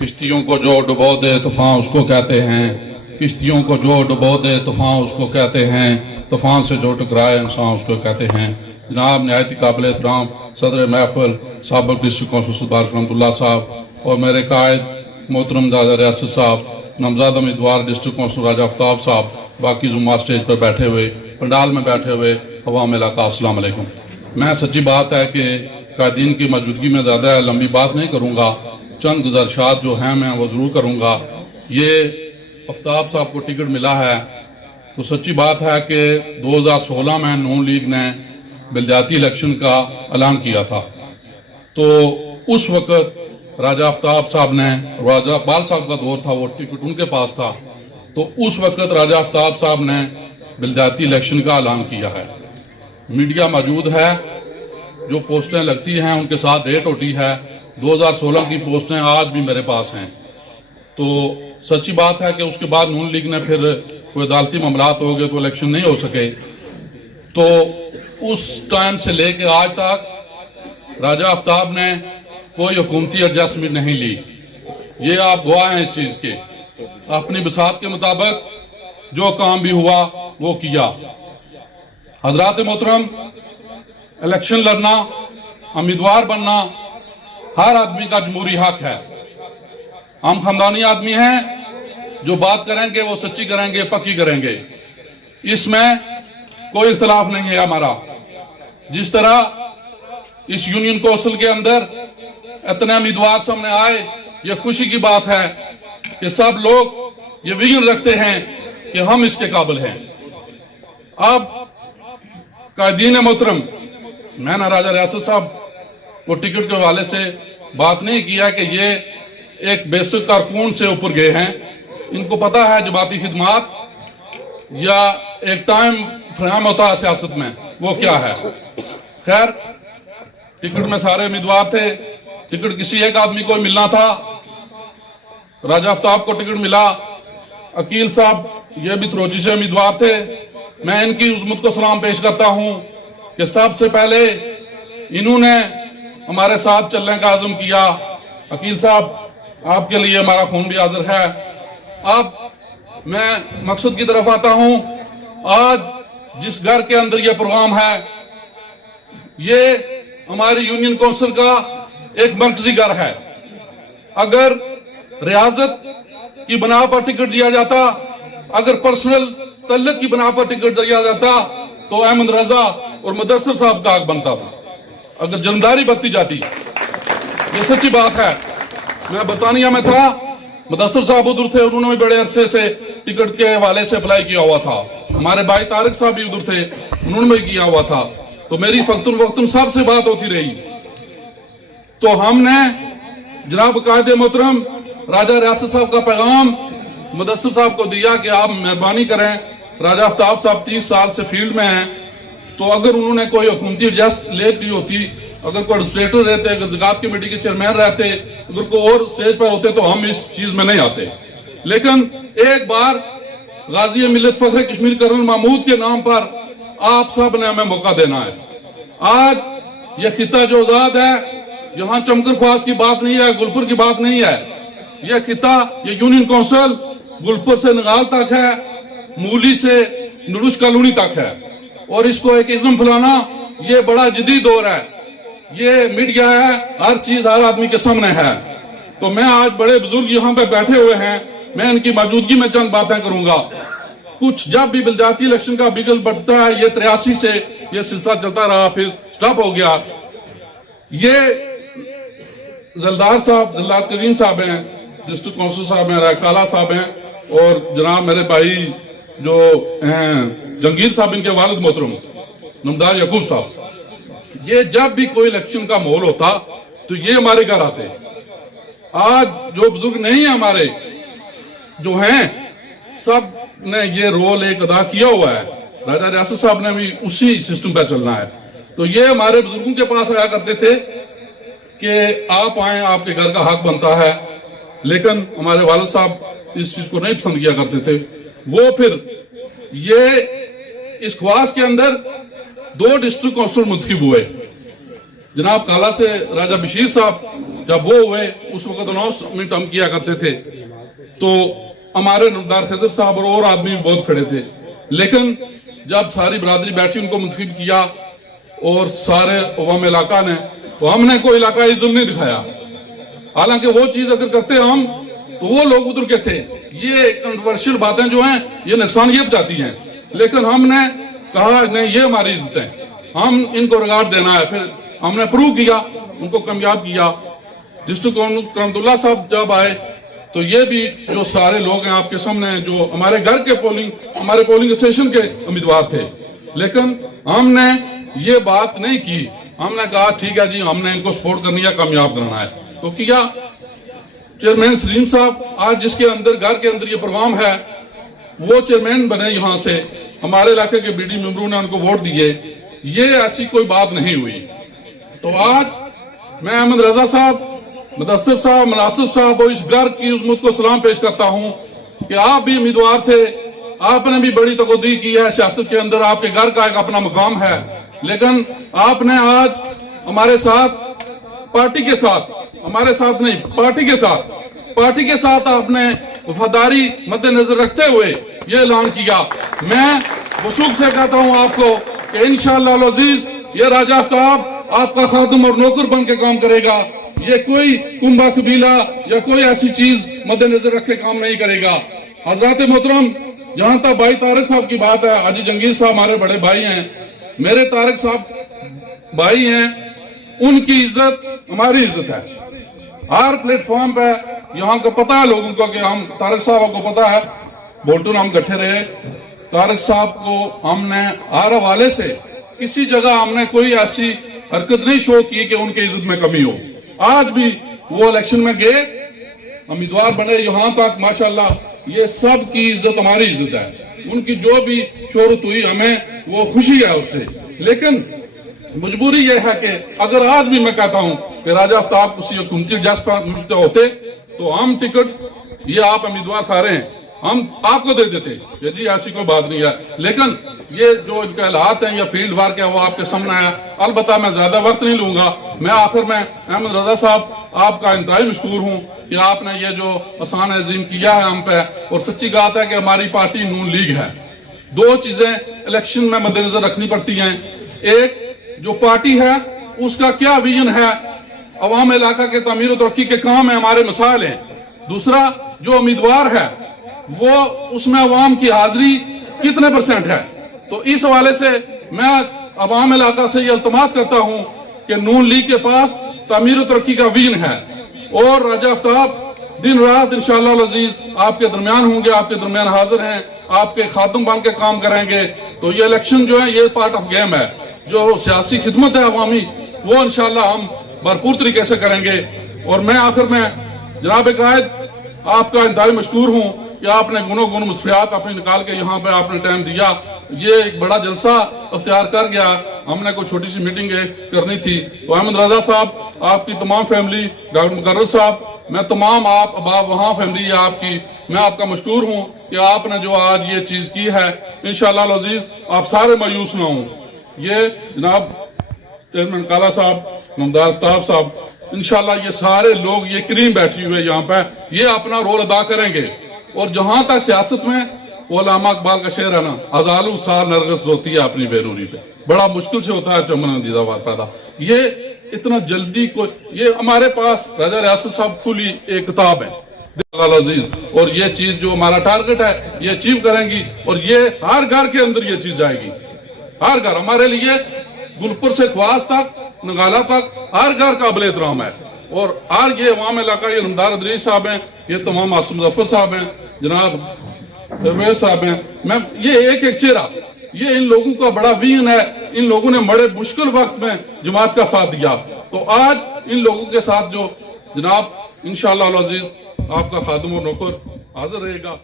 کشتیوں کو جو ڈبو دے طوفان اس کو کہتے ہیں، کشتیوں کو جو ڈبو دے طوفان اس کو کہتے ہیں، طوفان سے جو ٹکرائے انسان اس کو کہتے ہیں۔ جناب نہایت ہی قابل احترام صدر محفل سابق ڈسٹرکٹ کونسل صدر رحمۃ اللہ صاحب اور میرے قائد محترم راجہ ریاست صاحب، نامزد امیدوار ڈسٹرکٹ کونسل راجہ آفتاب صاحب، باقی زما اسٹیج پر بیٹھے ہوئے، پنڈال میں بیٹھے ہوئے عوام علاقہ، السلام علیکم۔ میں سچی بات ہے کہ قائدین کی موجودگی میں زیادہ لمبی بات نہیں کروں گا، چند گزارشات جو ہیں میں وہ ضرور کروں گا۔ یہ آفتاب صاحب کو ٹکٹ ملا ہے تو سچی بات ہے کہ 2016 میں نون لیگ نے بلدیاتی الیکشن کا اعلان کیا تھا، تو اس وقت راجہ آفتاب صاحب نے، راجہ اقبال صاحب کا دور تھا، وہ ٹکٹ ان کے پاس تھا، تو اس وقت راجہ آفتاب صاحب نے بلدیاتی الیکشن کا اعلان کیا ہے۔ میڈیا موجود ہے، جو پوسٹیں لگتی ہیں ان کے ساتھ ڈیٹ ہوتی ہے، 2016 کی پوسٹیں آج بھی میرے پاس ہیں۔ تو سچی بات ہے کہ اس کے بعد نون لیگ نے پھر کوئی عدالتی معاملات ہو گئے تو الیکشن نہیں ہو سکے، تو اس ٹائم سے لے کے آج تک راجہ آفتاب نے کوئی حکومتی ایڈجسٹمنٹ نہیں لی۔ یہ آپ گواہ ہیں اس چیز کے، اپنی بساط کے مطابق جو کام بھی ہوا وہ کیا۔ حضرات محترم، الیکشن لڑنا، امیدوار بننا ہر آدمی کا جمہوری حق ہے۔ ہم خاندانی آدمی ہیں، جو بات کریں گے وہ سچی کریں گے، پکی کریں گے، اس میں کوئی اختلاف نہیں ہے ہمارا۔ جس طرح اس یونین کونسل کے اندر اتنے امیدوار سامنے آئے، یہ خوشی کی بات ہے کہ سب لوگ یہ ویژن رکھتے ہیں کہ ہم اس کے قابل ہیں۔ اب قائدین محترم، میں نے راجہ ریاست صاحب کو ٹکٹ کے حوالے سے بات نہیں کیا کہ یہ ایک بیسک کارکن سے اوپر گئے ہیں، ان کو پتا ہے جماعتی خدمات یا ایک ٹائم فریم ہوتا ہے سیاست میں وہ کیا ہے۔ خیر، ٹکٹ میں سارے امیدوار تھے، ٹکٹ کسی ایک آدمی کو ملنا تھا، راجہ آفتاب کو ٹکٹ ملا۔ عقیل صاحب یہ بھی تروچی سے امیدوار تھے، میں ان کی عظمت کو سلام پیش کرتا ہوں کہ سب سے پہلے انہوں نے ہمارے ساتھ چلنے کا عزم کیا۔ عقیل صاحب، آپ کے لیے ہمارا خون بھی حاضر ہے۔ اب میں مقصد کی طرف آتا ہوں۔ آج جس گھر کے اندر یہ پروگرام ہے، یہ ہماری یونین کونسل کا ایک مرکزی گھر ہے۔ اگر ریاست کی بنا پر ٹکٹ دیا جاتا، اگر پرسنل تعلق کی بنا پر ٹکٹ دیا جاتا تو احمد رضا اور مدثر صاحب کا حق بنتا تھا، اگر جلنداری برتی جاتی۔ یہ سچی بات ہے۔ میں برطانیہ میں تھا، مدثر صاحب ادھر تھے، انہوں نے بھی بڑے عرصے سے ٹکٹ کے حوالے سے اپلائی کیا ہوا تھا۔ ہمارے بھائی طارق صاحب بھی ادھر تھے، انہوں نے بھی کیا ہوا تھا، تو میری فقتاً وقتاً سب سے بات ہوتی رہی۔ تو ہم نے جناب قائد محترم راجہ ریاست صاحب کا پیغام مدثر صاحب کو دیا کہ آپ مہربانی کریں، راجہ آفتاب صاحب 30 سال سے فیلڈ میں ہیں، تو اگر انہوں نے کوئی حکومتی ایڈجسٹ لے لی ہوتی، اگر کوئی ایڈمنسٹریٹر رہتے، اگر زکوٰۃ کمیٹی کے چیئرمین رہتے، اگر کوئی اور اسٹیج پر ہوتے تو ہم اس چیز میں نہیں آتے۔ لیکن ایک بار غازی ملت فخر کشمیر کرنل محمود کے نام پر آپ سب نے ہمیں موقع دینا ہے۔ آج یہ خطہ جو آزاد ہے، یہاں چمکر خواص کی بات نہیں ہے، گلپور کی بات نہیں ہے، یہ خطہ، یہ یونین کونسل گلپور سے نگال تک ہے، مولی سے نڈوش کالونی تک ہے، اور اس کو ایک ازم پھلانا یہ بڑا جدید دور ہے۔ یہ میڈیا ہے، ہر چیز ہر آدمی کے سامنے ہے۔ تو میں آج بڑے بزرگ یہاں پہ بیٹھے ہوئے ہیں، میں ان کی موجودگی میں چند باتیں کروں گا۔ کچھ جب بھی بلدیاتی الیکشن کا بگل بڑھتا ہے، یہ 83 سے یہ سلسلہ چلتا رہا، پھر سٹاپ ہو گیا۔ یہ زلدار صاحب، زلدار کریم صاحب ہیں، ڈسٹرکٹ کونسل صاحب ہیں، رائے کالا صاحب ہیں، اور جناب میرے بھائی جو ہیں جنگیر صاحب، ان کے والد محترم نمدار یعقوب صاحب۔ یہ جب بھی کوئی الیکشن کا ماحول ہوتا تو یہ ہمارے گھر آتے۔ آج جو بزرگ نہیں ہیں ہمارے، جو ہیں، سب نے یہ رول ایک ادا کیا ہوا ہے۔ راجہ ریاست صاحب نے بھی اسی سسٹم پہ چلنا ہے۔ تو یہ ہمارے بزرگوں کے پاس آیا کرتے تھے کہ آپ آئیں، آپ کے گھر کا حق بنتا ہے، لیکن ہمارے والد صاحب اس چیز کو نہیں پسند کیا کرتے تھے۔ وہ پھر یہ اس خواص کے اندر 2 ڈسٹرکٹ کونسلر منتخب ہوئے، جناب کالا سے راجہ بشیر صاحب جب وہ ہوئے اس وقت اناؤنسمنٹ ہم کیا کرتے تھے تو ہمارے نمدار خضر صاحب اور آدمی بھی بہت کھڑے تھے، لیکن جب ساری برادری بیٹھی ان کو منتخب کیا اور سارے عوام علاقہ نے، تو ہم نے کوئی علاقائی ظلم نہیں دکھایا، حالانکہ وہ چیز اگر کرتے ہم تو وہ لوگ ادھر کے تھے۔ یہ کنٹروورشل باتیں جو ہیں یہ نقصان یہ بچاتی ہیں، لیکن ہم نے کہا نہیں یہ ہماری عزت ہے، ہم ان کو ریگارڈ دینا ہے۔ پھر ہم نے پروو کیا، ان کو کامیاب کیا۔ ڈسٹرکٹ کرمت اللہ صاحب جب آئے تو یہ بھی جو سارے لوگ ہیں آپ کے سامنے ہیں، جو ہمارے گھر کے ہمارے پولنگ اسٹیشن کے امیدوار تھے، لیکن ہم نے یہ بات نہیں کی۔ ہم نے کہا ٹھیک ہے جی ہم نے ان کو سپورٹ کرنی ہے، کامیاب کرنا ہے، تو کیا چیئرمین سلیم صاحب آج جس کے اندر گھر کے اندر یہ پروگرام ہے وہ چیئرمین بنے یہاں سے، ہمارے علاقے کے بی ڈی ممبروں نے ان کو ووٹ دیے، یہ ایسی کوئی بات نہیں ہوئی۔ تو آج میں احمد رضا صاحب، مدثر صاحب، مناسب صاحب اور اس گھر کی عظمت کو سلام پیش کرتا ہوں کہ آپ بھی امیدوار تھے، آپ نے بھی بڑی تقدیر کی ہے سیاست کے اندر، آپ کے گھر کا ایک اپنا مقام ہے، لیکن آپ نے آج ہمارے ساتھ پارٹی کے ساتھ، ہمارے ساتھ نہیں پارٹی کے ساتھ آپ نے وفاداری مد نظر رکھتے ہوئے یہ اعلان کیا۔ میں وثوق سے کہتا ہوں آپ کو کہ انشاءاللہ العزیز یہ راجہ آفتاب آپ کا خادم اور نوکر بن کے کام کرے گا، یہ کوئی کنبہ قبیلہ یا کوئی ایسی چیز مد نظر رکھ کے کام نہیں کرے گا۔ حضرات محترم، جہاں تک بھائی طارق صاحب کی بات ہے، حاجی جنگیر صاحب ہمارے بڑے بھائی ہیں، میرے طارق صاحب بھائی ہیں، ان کی عزت ہماری عزت ہے۔ ہر پلیٹ فارم پہ یہاں کو پتہ ہے لوگوں کو کہ ہم طارق صاحب کو پتہ ہے بولٹن ہم کٹھے رہے، طارق صاحب کو ہم نے ہر حوالے سے کسی جگہ ہم نے کوئی ایسی حرکت نہیں شو کی کہ ان کی عزت میں کمی ہو۔ آج بھی وہ الیکشن میں گئے، امیدوار بنے، یہاں تک ماشاءاللہ یہ سب کی عزت ہماری عزت ہے۔ ان کی جو بھی شہرت ہوئی ہمیں وہ خوشی ہے اس سے، لیکن مجبوری یہ ہے کہ اگر آج بھی میں کہتا ہوں کہ راجہ آفتاب کسی حکومتی جس پر ہوتے تو ہم ٹکٹ یہ آپ امیدوار سارے ہیں ہم آپ کو دے دیتے، یہ جی ایسی کوئی بات نہیں ہے، لیکن یہ جو ان کے حالات ہیں یا فیلڈ ورک ہے وہ آپ کے سامنے ہے۔ البتہ میں زیادہ وقت نہیں لوں گا، میں آخر میں احمد رضا صاحب آپ کا انتہائی مشکور ہوں کہ آپ نے یہ جو احسان عظیم کیا ہے ہم پہ، اور سچی بات ہے کہ ہماری پارٹی نون لیگ ہے۔ دو چیزیں الیکشن میں مد نظر رکھنی پڑتی ہیں، ایک جو پارٹی ہے اس کا کیا ویژن ہے، عوام علاقہ کے تعمیر و ترقی کے کام ہیں، ہمارے مسائل ہیں، دوسرا جو امیدوار ہے وہ اس میں عوام کی حاضری کتنے پرسنٹ ہے۔ تو اس حوالے سے میں عوام علاقہ سے یہ التماس کرتا ہوں کہ نون لیگ کے پاس تعمیر و ترقی کا ویژن ہے، اور راجہ آفتاب دن رات انشاءاللہ العزیز آپ کے درمیان ہوں گے، آپ کے درمیان حاضر ہیں، آپ کے خادم بن کے کام کریں گے۔ تو یہ الیکشن جو ہے یہ پارٹ آف گیم ہے، جو سیاسی خدمت ہے عوامی وہ انشاءاللہ ہم بھرپور طریقے سے کریں گے۔ اور میں آخر میں جناب قائد آپ کا انتہائی مشکور ہوں کہ آپ نے گنو گن مصفیات اپنی نکال کے یہاں پہ آپ نے ٹائم دیا، یہ ایک بڑا جلسہ اختیار کر گیا، ہم نے کوئی چھوٹی سی میٹنگ کرنی تھی۔ تو احمد رضا صاحب، آپ کی تمام فیملی، ڈاکٹر مقرر صاحب، میں تمام آپ اباب وہاں فیملی ہے آپ کی، میں آپ کا مشکور ہوں کہ آپ نے جو آج یہ چیز کی ہے۔ انشاءاللہ العزیز آپ سارے مایوس نہ ہوں، یہ جناب چیئرمین کالا صاحب، نمدار آفتاب صاحب، انشاءاللہ یہ سارے لوگ یہ کریم بیٹھی ہوئے یہاں پہ یہ اپنا رول ادا کریں گے۔ اور جہاں تک سیاست میں وہ علامہ اقبال کا شعر ہے نا، ہزاروں سال نرگس روتی ہے اپنی بیرونی پہ، بڑا مشکل سے ہوتا ہے چمن اندیزہ وار پیدا، یہ اتنا جلدی کوئی، یہ ہمارے پاس راجہ ریاست صاحب کھلی ایک کتاب ہے اللہ عزیز، اور یہ چیز جو ہمارا ٹارگٹ ہے یہ اچیو کریں گی، اور یہ ہر گھر کے اندر یہ چیز جائے گی، ہر گھر ہمارے لیے گلپور سے خواص تک نگالہ تک ہر گھر قابل احترام ہے۔ اور ہر یہ عوام علاقہ، یہ نمدار ادریس صاحب ہیں، یہ تمام معصوم مظفر صاحب ہیں، جناب پرویز صاحب ہیں، میں یہ ایک ایک چہرہ، یہ ان لوگوں کا بڑا ویژن ہے، ان لوگوں نے بڑے مشکل وقت میں جماعت کا ساتھ دیا، تو آج ان لوگوں کے ساتھ جو جناب انشاءاللہ العزیز آپ کا خادم و نوکر حاضر رہے گا۔